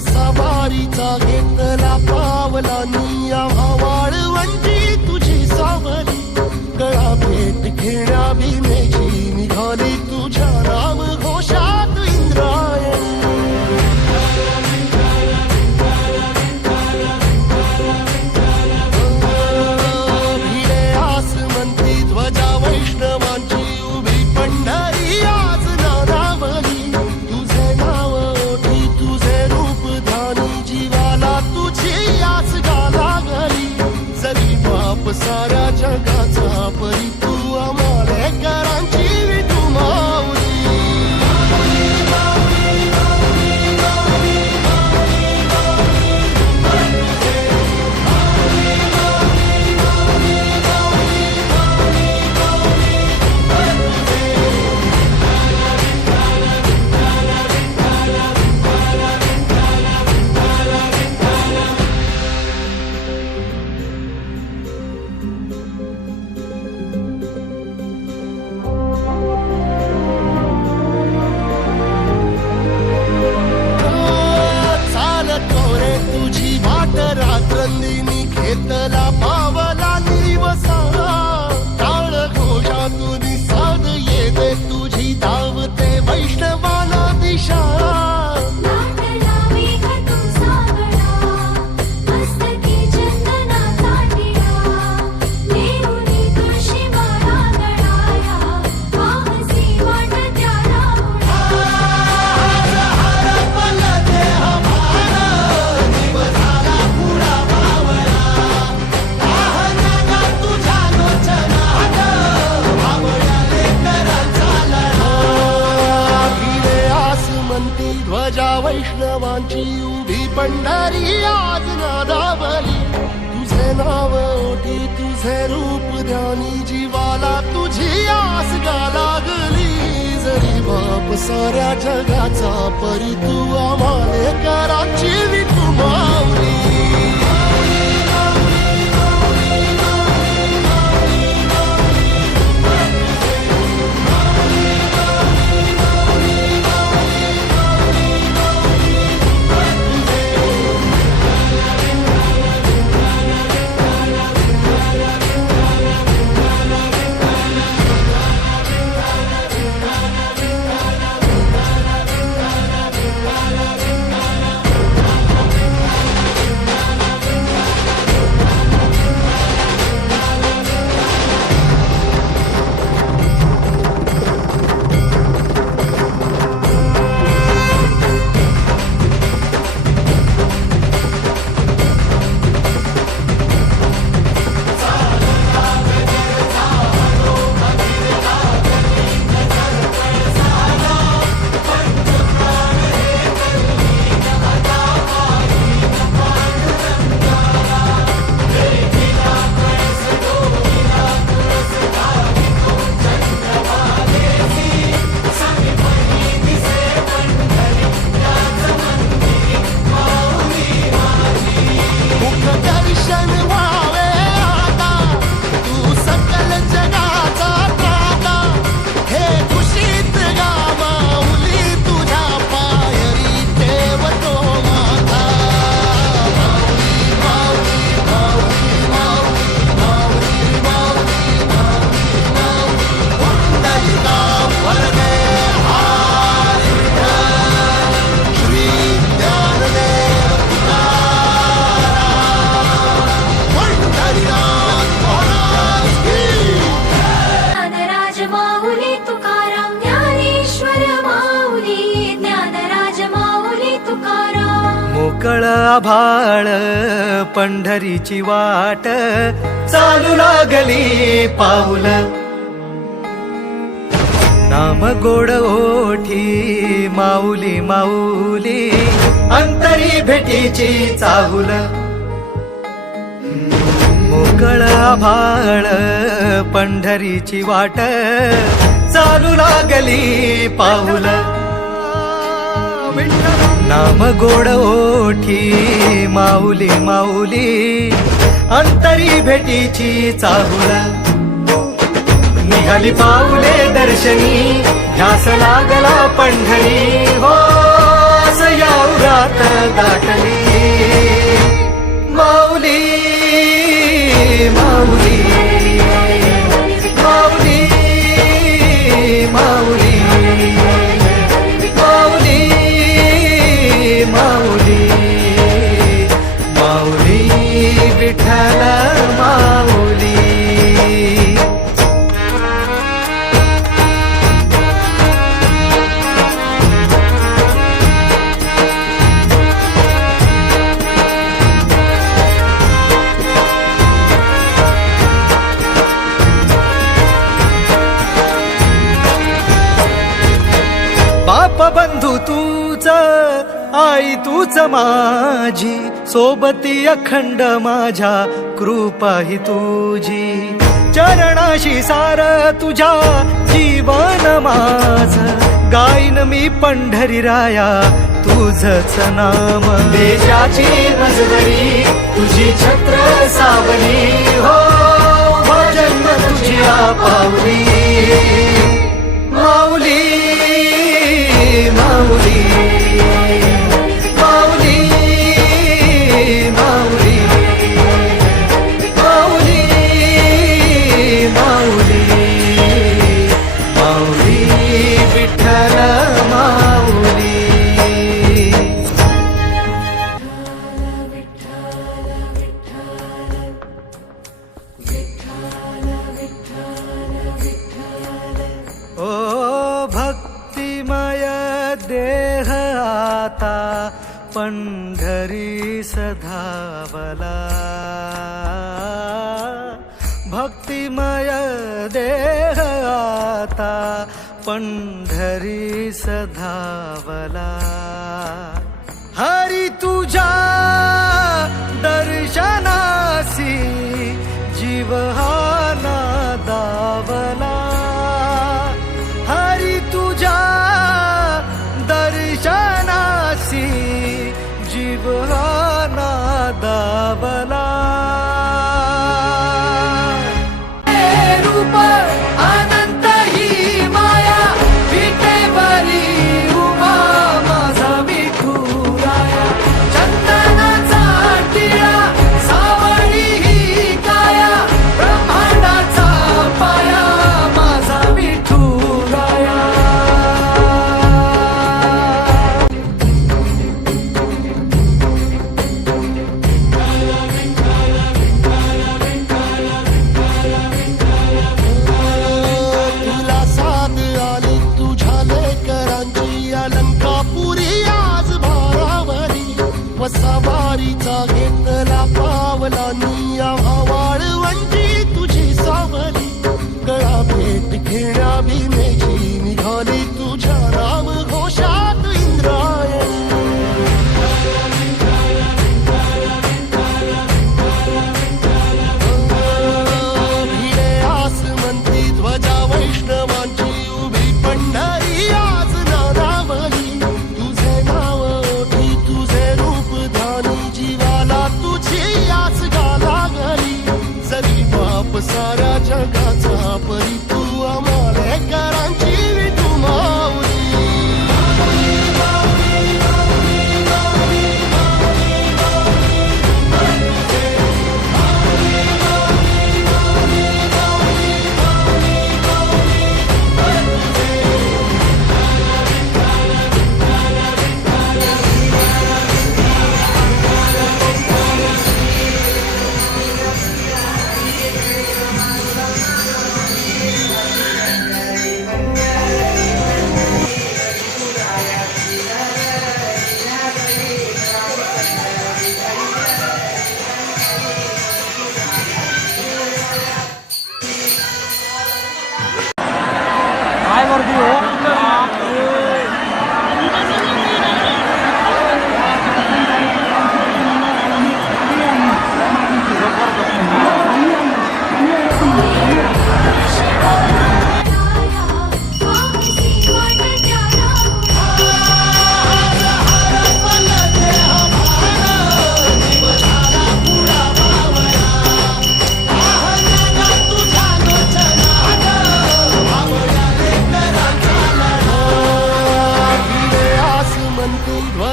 सवारीचा घेतला पावलांनी वाळवंटी तुझी सावली गळा भेट घेण्या भीमेची निघाली तुझ्या राम घोषात इंद्रायणी भिडे आसमंती ध्वजा वैष्णवांची उभी पंढरी आज नानावली तुझे नाव ओठी तुझे रूप धानी जीवाला तुझी आस गाला गली जरी बाप साऱ्या जगाचा परी तू आमालेकरांची विठू माऊली रात्रंदिनी घेतला पावला निवसा टाळ घोषातून साध येते तुझी धावते वैष्णवाला दिशा ध्वजा वैष्णवांची उभी पंढरी आज नादावली तुझे नाव ओठी तुझे रूप ध्यानी जीवाला तुझी आस गा लागली जरी बाप साऱ्या जगाचा परी तू आमालेकरांची विठू माऊली la la मोकळ आभाळ पंढरीची वाट चालू लागली पाऊल नाम गोड ओठी माऊली माऊली अंतरी भेटीची चाहुल मोकळ आभाळ पंढरीची वाट चालू लागली पाऊल नाम गोड ओठी माऊली माऊली अंतरी भेटीची चाहुल निघाली पाऊले दर्शनी ध्यास लागला पंढरी हो सयाउरात दाटली माऊली माऊली माऊली माऊली माऊली माऊली माऊली विठ्ठल माऊली बाप बंधू तूच आई तूच माझी सोबती अखंड माझ्या कृपा ही तुझी चरणाशी सार तुझ्या जीवन माझ गाईन मी पंढरी राया तुझच नाम देशाची मजबरी तुझी छत्र सावली हो जन्म तुझ्या पावली माऊली माऊली माऊली माऊली माऊली माऊली माऊली विठ्ठल माऊली ओ भक्तिमय देह आता पंढरी सधावला भक्तिमय देह आता पंढरी सधावला हरी तुझ्या दर्शनासी जीव हा नादावला हरी तुझ्या दर्शनासी जीव हा नादावला रूप अनंत ही माया विटेवरी उभा माझा विठुराया चंदनाचा टिळा सावळी ही काया ब्रह्मांडाचा पाया माझा विठुराया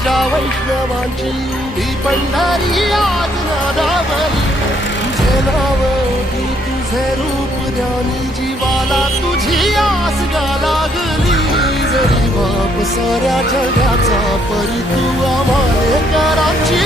ध्वजा वैष्णवांची उभी पंढरी आज नादावली तुझे नाव ओठी तुझे रूप ध्यानी जीवाला तुझी आस गा लागली जरी बाप साऱ्या जगाचा परी तू आम्हाले कराची